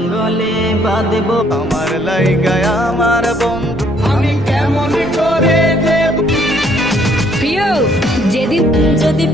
জঙ্গলে বাঁধবো আমার লাইগায় আমার বন্ধু আমি কেমন করে দেব প্রিয় যেদিন যদি